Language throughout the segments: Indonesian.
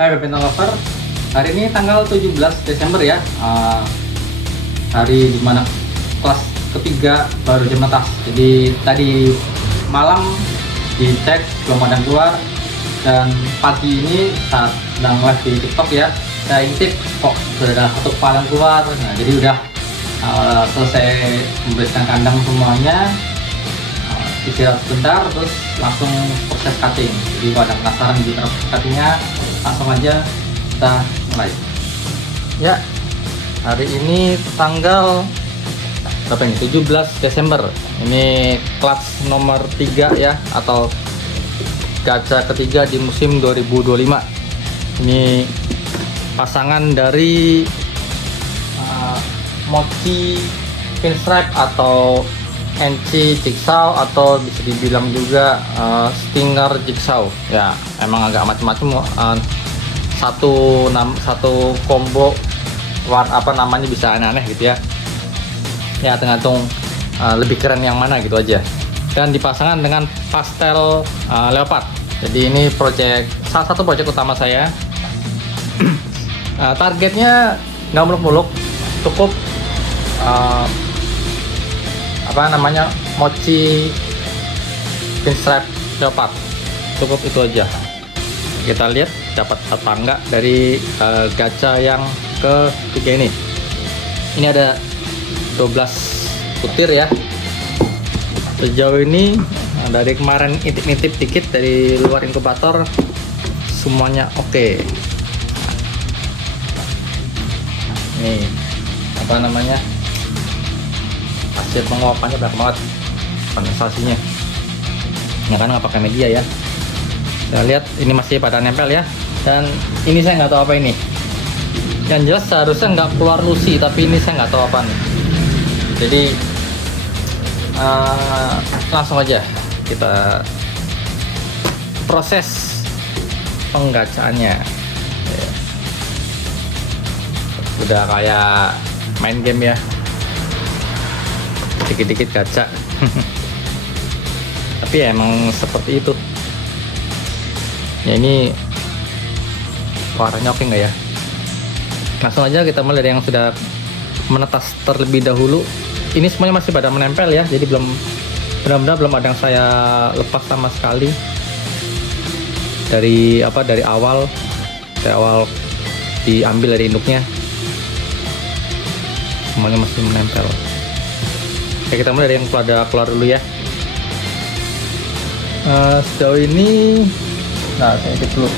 Hai badminton lover, hari ini tanggal 17 Desember ya, hari dimana kelas ketiga baru jam atas. Jadi tadi malam dicek belum ada yang keluar, dan pagi ini saat sedang live di TikTok ya, saya intip kok sudah ada satu kepala yang keluar. Nah, jadi udah selesai membereskan kandang semuanya, istirahat sebentar terus langsung proses cutting. Jadi pada penasaran di proses cuttingnya, langsung aja kita mulai ya. Hari ini tanggal berapa ini? 17 Desember. Ini kelas nomor 3 ya, atau gacha ketiga di musim 2025. Ini pasangan dari Mochi Pinstripe atau NC Jigsaw, atau bisa dibilang juga Stinger Jigsaw ya. Emang agak macam-macam, satu combo apa namanya, bisa aneh-aneh gitu ya, tergantung lebih keren yang mana gitu aja. Dan dipasangkan dengan pastel leopard. Jadi ini salah satu project utama saya. Targetnya nggak muluk-muluk, cukup apa namanya, Mochi Pinstripe leopard, cukup itu aja. Kita lihat dapat apa enggak dari gacha yang ketiga ini. Ini ada 12 butir ya. Sejauh ini dari kemarin intip-intip dikit dari luar inkubator, semuanya oke. Nih apa namanya, hasil penguapannya banyak banget, kondensasinya ya kan, nggak pakai media ya. Saya lihat ini masih pada nempel ya. Dan ini saya nggak tahu apa ini. Yang jelas seharusnya nggak keluar lusi, tapi ini saya nggak tahu apa nih. Jadi langsung aja kita proses penggacaannya. Udah kayak main game ya, dikit-dikit gacha. Tapi ya emang seperti itu ya. Ini warnanya oke nggak ya? Langsung aja kita mulai dari yang sudah menetas terlebih dahulu. Ini semuanya masih pada menempel ya, jadi benar-benar belum ada yang saya lepas sama sekali dari awal diambil dari induknya, semuanya masih menempel. Oke, kita mulai dari yang keluar dulu ya. Sejauh ini, nah saya ikuti dulu.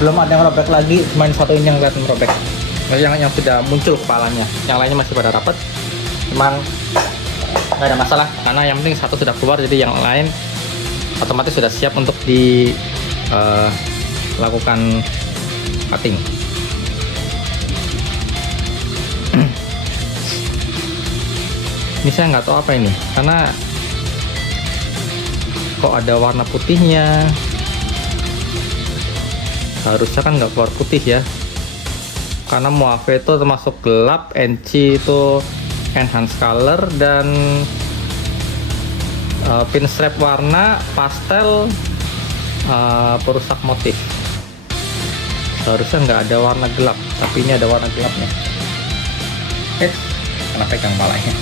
Belum ada yang robek lagi, cuma satu ini yang kelihatan robek, yang sudah muncul kepalanya. Yang lainnya masih pada rapat, cuman nggak ada masalah karena yang penting satu sudah keluar, jadi yang lain otomatis sudah siap untuk dilakukan cutting. Ini saya nggak tahu apa ini, karena kok ada warna putihnya. Harusnya kan nggak keluar putih ya, karena Moave itu termasuk gelap, NC itu enhance color, dan Pinstripe warna pastel perusak motif. Seharusnya nggak ada warna gelap, tapi ini ada warna gelapnya. Kena pegang palanya.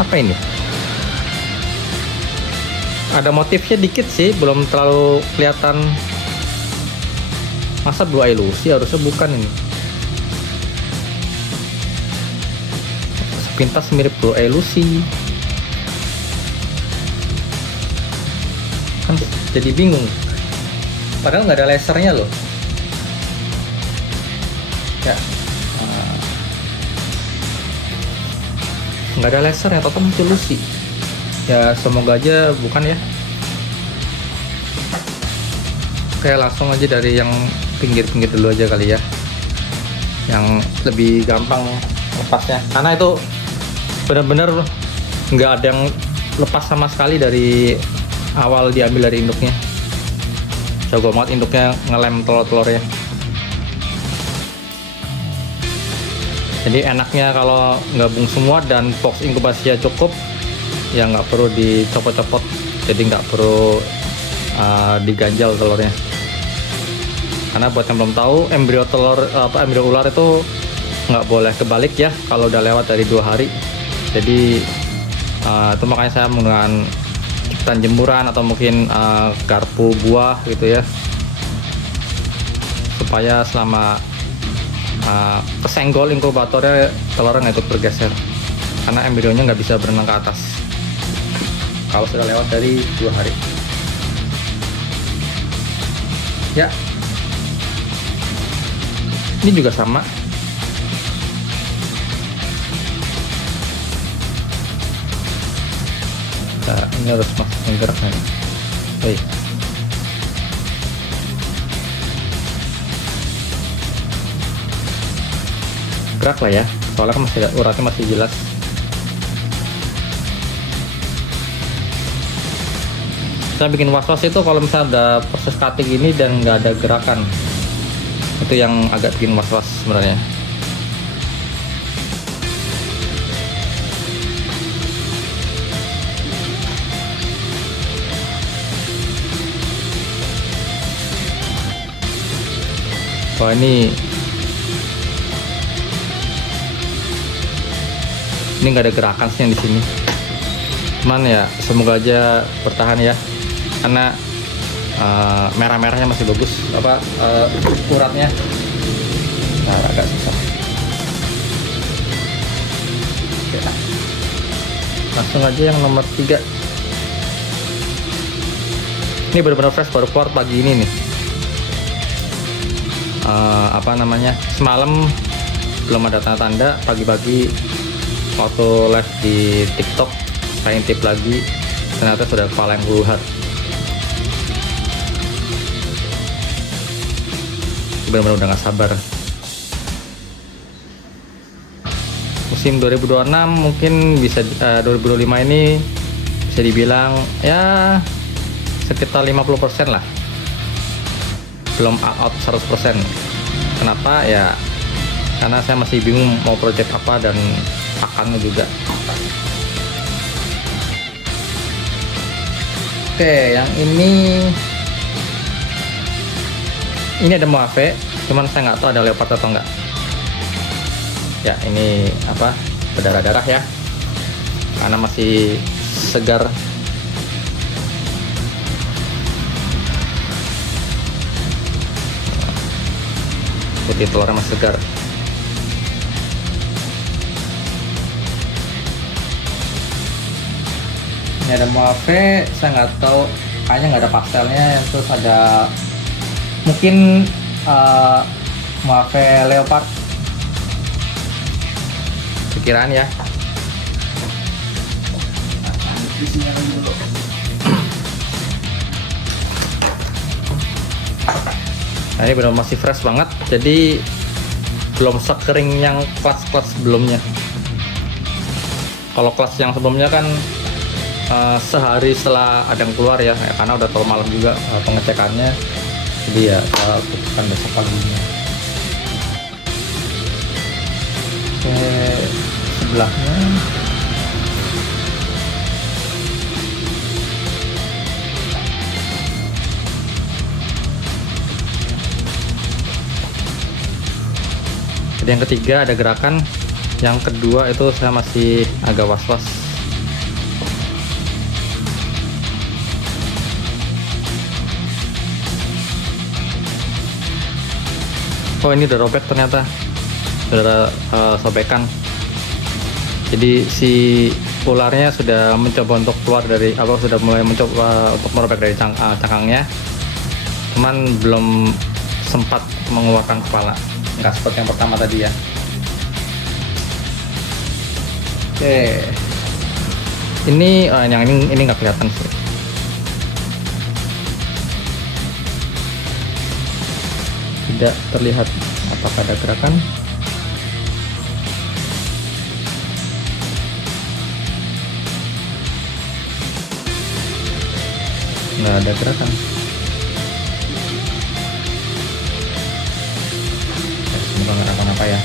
Apa ini? Ada motifnya dikit sih, belum terlalu kelihatan. Masa Blue Eye Lucy? Harusnya bukan ini. Sepintas mirip Blue Eye Lucy. Kan jadi bingung. Padahal nggak ada lasernya loh. Ya. Nggak ada lasernya, total muncul Lucy. Ya semoga aja bukan ya. Oke, langsung aja dari yang pinggir-pinggir dulu aja kali ya, yang lebih gampang lepasnya, karena itu benar-benar nggak ada yang lepas sama sekali dari awal diambil dari induknya. Jago banget induknya ngelem telur-telurnya. Jadi enaknya kalau gabung semua dan box inkubasinya cukup, yang nggak perlu dicopot-copot, jadi nggak perlu diganjal telurnya. Karena buat yang belum tahu, embrio ular itu nggak boleh kebalik ya kalau udah lewat dari 2 hari. Jadi itu makanya saya menggunakan ciptaan jemuran atau mungkin garpu buah gitu ya, supaya selama kesenggol inkubatornya telurnya nggak ikut bergeser, karena embrionya nggak bisa berenang ke atas kalau sudah lewat dari 2 hari ya. Ini juga sama. Nah, ini harus masuk menggeraknya. Hei. Gerak lah ya, soalnya kan masih uratnya masih jelas. Saya bikin was-was itu kalau misalnya ada proses cutting ini dan nggak ada gerakan, itu yang agak bikin was-was sebenarnya. Wah, ini nggak ada gerakan sih yang di sini. Cuman ya semoga aja bertahan ya, karena merah-merahnya masih bagus, uratnya. Nah, agak susah. Oke, langsung aja yang nomor 3. Ini benar-benar fresh, baru keluar pagi ini nih. Semalam belum ada tanda-tanda, pagi-pagi waktu live di TikTok saya intip lagi, ternyata sudah kepala yang keluar. Benar-benar udah nggak sabar. Musim 2026 mungkin bisa 2025 ini bisa dibilang ya sekitar 50% lah, belum out 100%. Kenapa ya? Karena saya masih bingung mau project apa dan pakannya juga. Oke, yang ini ada Moave, cuman saya nggak tahu ada leopard atau enggak. Ya, ini berdarah-darah ya, karena masih segar. Putih telurnya masih segar. Ini ada Moave, saya nggak tahu, kayaknya nggak ada pastelnya. Terus ada mungkin Moave leopard, perkiraan ya. Nah, ini benar masih fresh banget, jadi belum sekering yang kelas-kelas sebelumnya. Kalau kelas yang sebelumnya kan sehari setelah ada yang keluar ya, karena udah terlalu malam juga pengecekannya, jadi ya kita putuskan besok paginya. Oke, sebelahnya jadi yang ketiga ada gerakan, yang kedua itu saya masih agak was-was. Oh, ini udah robek ternyata, sudah ada sobekan. Jadi si ularnya sudah mencoba untuk keluar dari sudah mulai mencoba untuk merobek dari cangkangnya, cuman belum sempat mengeluarkan kepala, nggak seperti yang pertama tadi ya. Oke, ini yang ini nggak kelihatan sih. Tidak terlihat apakah ada gerakan. Nggak ada gerakan. Semoga nggak apa-apa ya.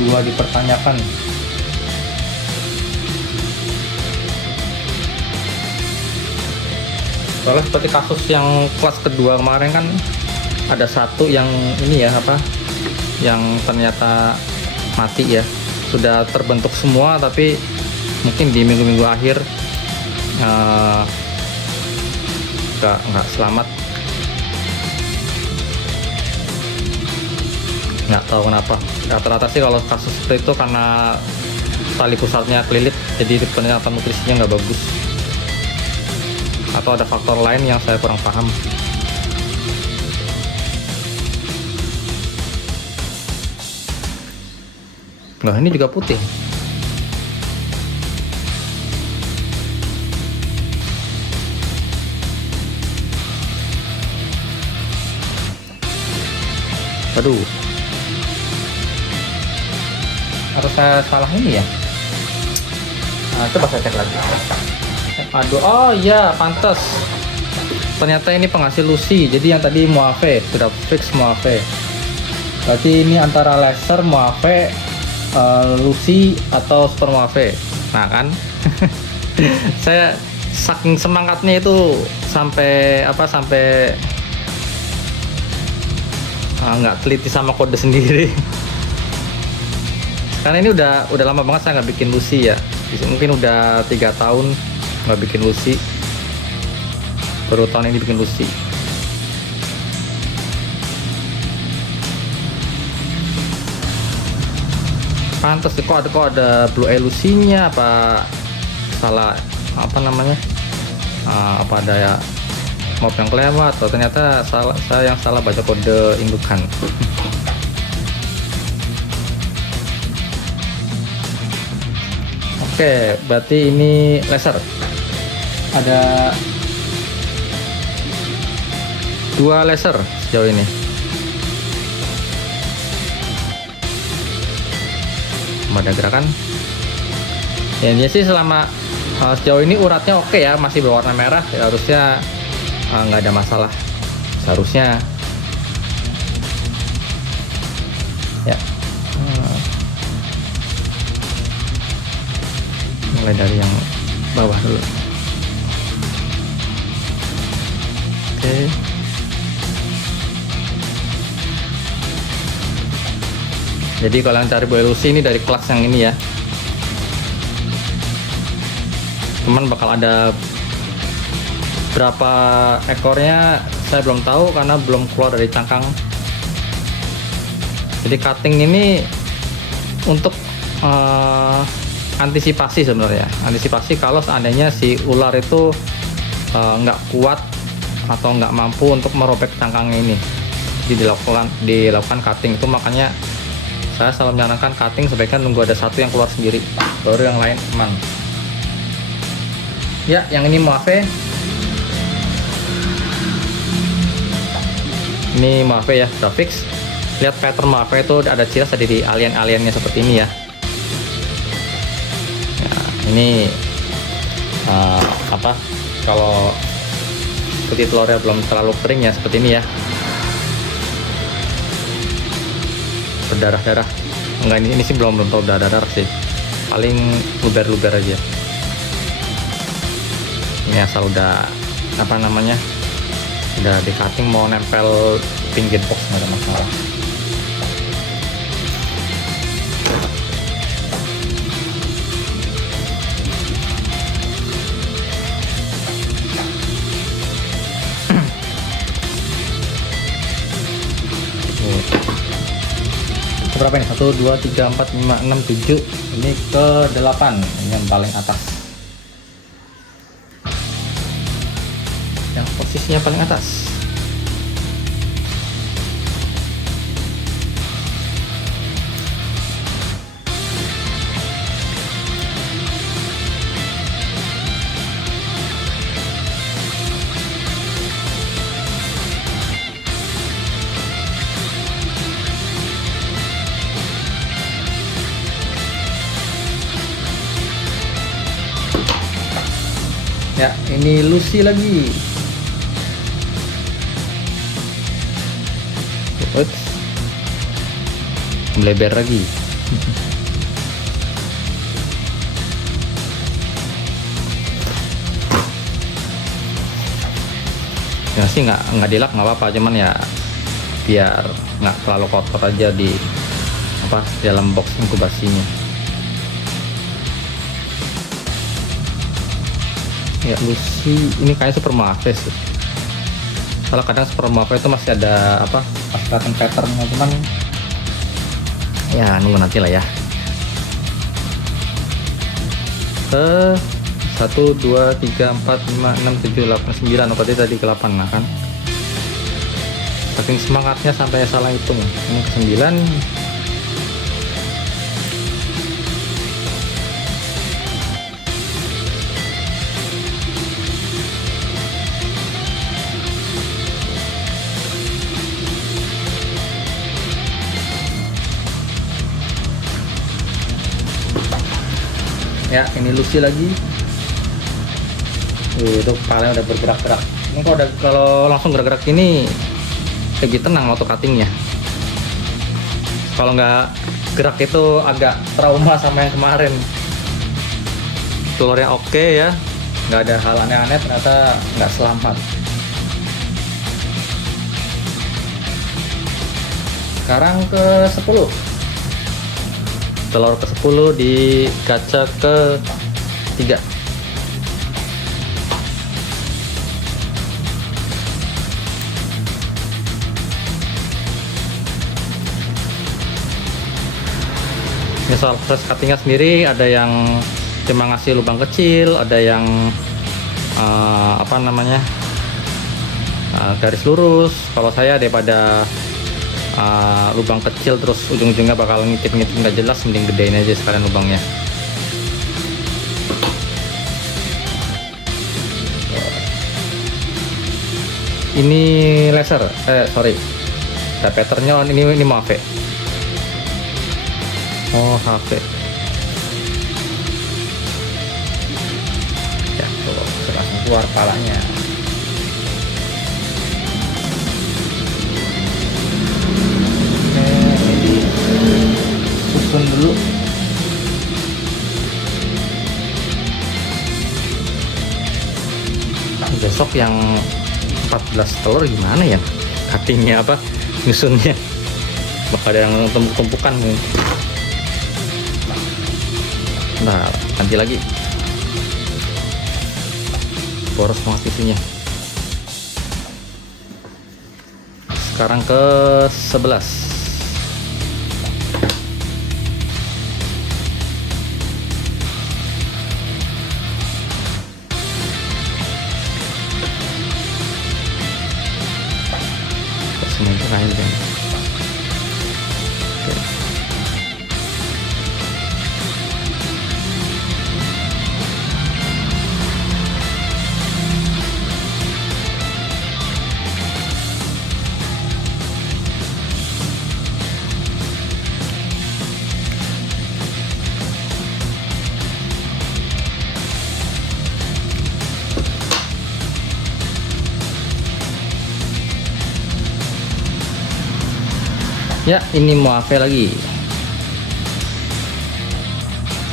2 dipertanyakan. Soalnya seperti kasus yang kelas kedua kemarin kan, ada satu yang ini ya apa, yang ternyata mati ya. Sudah terbentuk semua tapi mungkin di minggu-minggu akhir nggak selamat. Nggak tahu kenapa. Rata-rata sih kalau kasus seperti itu karena tali pusatnya kelilit, jadi ternyata nutrisinya nggak bagus. Atau ada faktor lain yang saya kurang paham. Nah, ini juga putih. Aduh. Atau saya salah ini ya? Nah, coba saya cek lagi. Aduh, oh iya, pantas. Ternyata ini penghasil Lucy. Jadi yang tadi Moave, sudah fix Moave. Berarti ini antara laser Moave, Lucy atau Super Moave. Nah kan, saya saking semangatnya itu sampai nggak teliti sama kode sendiri. Karena ini udah lama banget saya nggak bikin Lucy ya. Mungkin udah 3 tahun nggak bikin Lucy. Baru tahun ini bikin Lucy. Pantas sih, kok ada Blue Eye Lucy-nya, apa salah apa namanya? Apa ada ya mob yang kelewat, atau ternyata saya yang salah baca kode indukan. Oke, berarti ini laser. Ada 2 laser sejauh ini. Ada gerakan. Ya, ini sih selama sejauh ini uratnya oke ya, masih berwarna merah, ya, harusnya nggak ada masalah seharusnya ya. Mulai dari yang bawah dulu. Oke. Jadi kalau yang cari Blue Lucy ini dari kelas yang ini ya, teman bakal ada berapa ekornya saya belum tahu karena belum keluar dari cangkang. Jadi cutting ini untuk antisipasi sebenarnya, antisipasi kalau seandainya si ular itu nggak kuat atau nggak mampu untuk merobek cangkangnya ini, jadi dilakukan cutting. Itu makanya saya selalu menyarankan cutting, sebaiknya nunggu ada satu yang keluar sendiri baru yang lain aman. Ya, yang ini Moave. Ini Moave ya, udah fix. Lihat pattern Moave itu ada ciri khas di alien-aliennya seperti ini ya. Ya, ini kalau putih telurnya belum terlalu kering ya, seperti ini ya. Berdarah-darah. Enggak, ini sih belum tahu darah-darah sih. Paling luber-luber aja. Ini asal udah udah di cutting, mau nempel pinggir box nggak ada masalah. Berapa ini? 1, 2, 3, 4, 5, 6, 7. Ini ke 8. Ini yang paling atas. Yang posisinya paling atas. Ya, ini Lucy lagi. Ups. Melebar lagi. Ya sih nggak dilak nggak apa-apa, cuman ya biar nggak terlalu kotor aja di dalam box inkubasinya. Ya Lucy ini kayaknya super Mave sih. Soalnya kadang super Mave itu masih ada kelihatan patternnya, cuman ya nunggu nanti lah ya. 1, 2, 3, 4, 5, 6, 7, 8, 9. Oh tadi ke 8 lah kan. Saking semangatnya sampai salah hitung. Ini ke 9. Ya ini Lucy lagi. Itu kepalanya udah bergerak-gerak. Ini kalau langsung gerak-gerak ini lebih tenang auto cuttingnya. Kalau nggak gerak itu agak trauma sama yang kemarin. Telurnya oke ya, nggak ada hal aneh-aneh, ternyata nggak selamat. Sekarang ke 10. Telur ke 10 di gacha ke 3. Ini soal proses cuttingnya sendiri, ada yang cuma ngasih lubang kecil, ada yang garis lurus. Kalau saya daripada lubang kecil terus ujung-ujungnya bakal ngintip-ngintip nggak jelas, mending gedein aja sekalian lubangnya. Ini laser, diameternya ini Mave. Oh HP. Ya tuh langsung keluar palanya. Ini susun dulu. Besok yang 14 telur gimana ya? Cuttingnya nyusunnya? Bakal ada yang tumpuk-tumpukan nih. Nah, ganti lagi. Boros banget isunya. Sekarang ke 11. Semuanya lain kan. Ya, ini Mave lagi.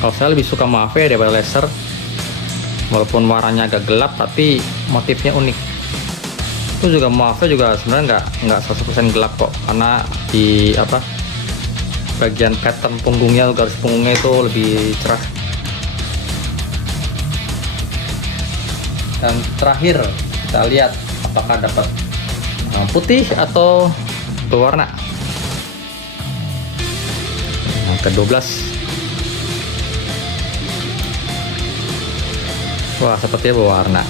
Kalau saya lebih suka Mave daripada laser. Walaupun warnanya agak gelap, tapi motifnya unik. Itu juga Mave juga sebenarnya nggak 100% gelap kok, karena di bagian pattern punggungnya, garis punggungnya itu lebih cerah. Dan terakhir kita lihat apakah dapat putih atau berwarna. Ke-12. Wah, sepertinya berwarna.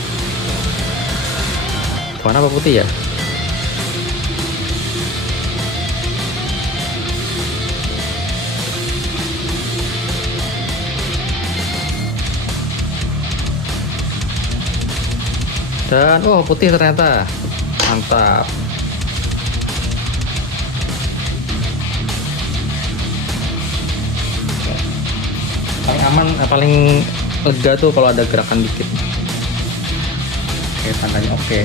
Warna apa putih ya? Dan putih ternyata. Mantap. Paling aman, paling lega tuh kalau ada gerakan dikit. Oke, tandanya oke.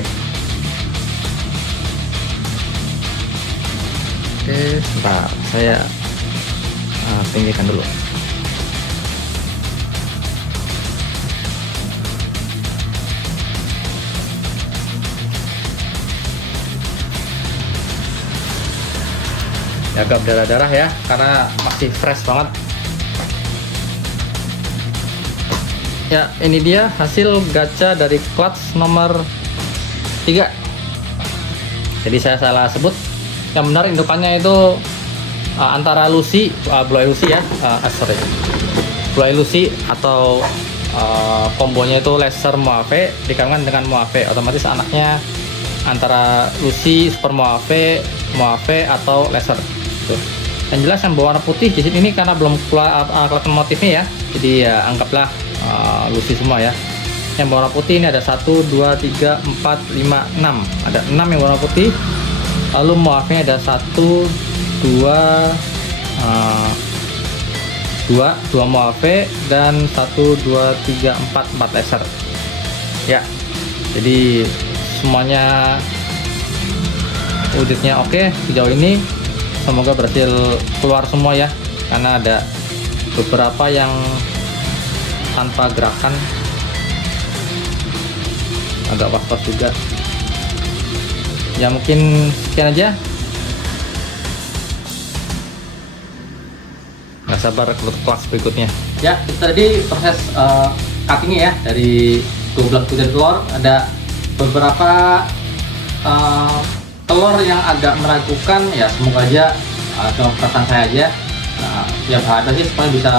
Oke, sebentar, saya tinggikan dulu. Agak darah-darah ya, karena masih fresh banget. Ya, ini dia hasil gacha dari clutch nomor 3. Jadi saya salah sebut. Yang benar indukannya itu antara Lucy, Blue Eye Lucy ya, sorry, Blue Eye Lucy atau kombonya itu Laser Moave dikawinkan dengan Moave, otomatis anaknya antara Lucy, Super Moave, Moave atau Laser. Tuh. Yang jelas yang berwarna putih di sini karena belum kelihatan motifnya ya, jadi ya anggaplah Lucy semua ya. Yang berwarna putih ini ada 1, 2, 3, 4, 5, 6. Ada 6 yang warna putih. Lalu Moave-nya ada 1, 2 Moave dan 1, 2, 3, 4 laser. Ya. Jadi semuanya wujudnya oke sejauh ini. Semoga berhasil keluar semua ya, karena ada beberapa yang tanpa gerakan, agak was-was juga ya. Mungkin sekian aja, nggak sabar ke kelas berikutnya Ya, itu tadi proses cuttingnya ya, dari 12 butir telur. Ada beberapa telur yang agak meragukan ya, semoga aja cuma perasaan saya aja. Ya berharap sih supaya bisa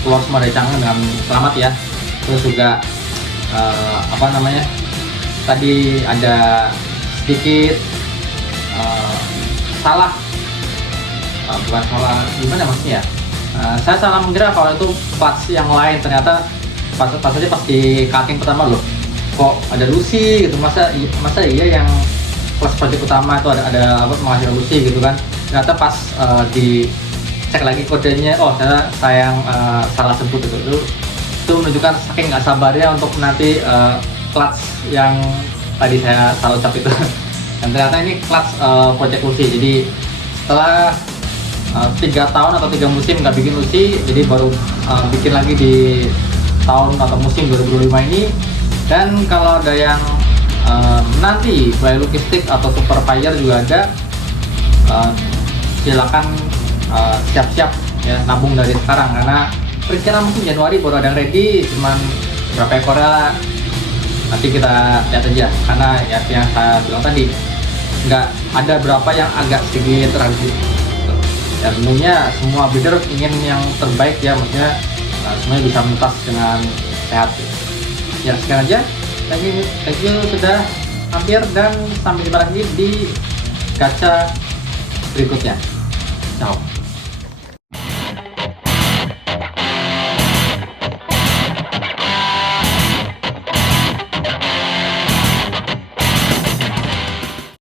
keluar semua dari cangkang dengan selamat ya. Terus juga apa namanya, tadi ada sedikit salah, bukan salah gimana maksudnya ya, saya salah mengira kalau itu clutch yang lain. Ternyata pas aja pas di cutting pertama loh, kok ada Lucy gitu, masa iya yang clutch project utama itu ada apa menghasilkan Lucy gitu kan. Ternyata pas dicek lagi kodenya, oh saya yang salah sebut itu menunjukkan saking nggak sabarnya untuk nanti clutch yang tadi saya salah ucap itu. Dan ternyata ini clutch project Lucy. Jadi setelah 3 tahun atau 3 musim nggak bikin Lucy, jadi baru bikin lagi di tahun atau musim 2025 ini. Dan kalau ada yang nanti Blue Eye Lucky Stick atau Super Fire juga ada, silakan siap-siap ya, nabung dari sekarang, karena perkiraan mungkin Januari baru ada yang ready. Cuman berapa ekor ya, nanti kita lihat aja, karena ya yang saya bilang tadi nggak ada berapa yang agak sedikit ragu ya. Tentunya semua breeder ingin yang terbaik ya, maksudnya semuanya bisa mentas dengan sehat ya. Sekian aja, thank you sudah hampir, dan sampai jumpa lagi di gacha berikutnya. Ciao.